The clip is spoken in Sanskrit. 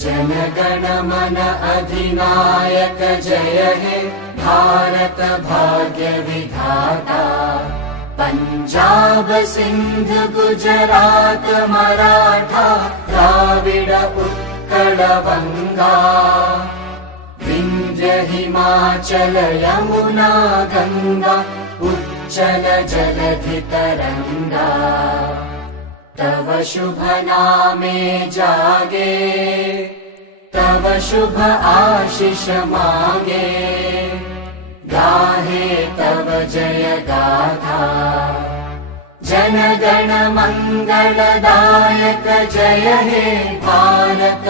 जनगण मन अधिनायक जय हे भारत भाग्य विधाता। पंजाब सिंध गुजरात मराठा द्राविड उत्कल बंगा। विंध्य हिमाचल यमुना गंगा उच्चल जलधि तरंगा। तव शुभ नामे जागे तव शुभ आशीष मांगे। गाहे तव जय गाथा जनगण मंगलदायक जय हे भारत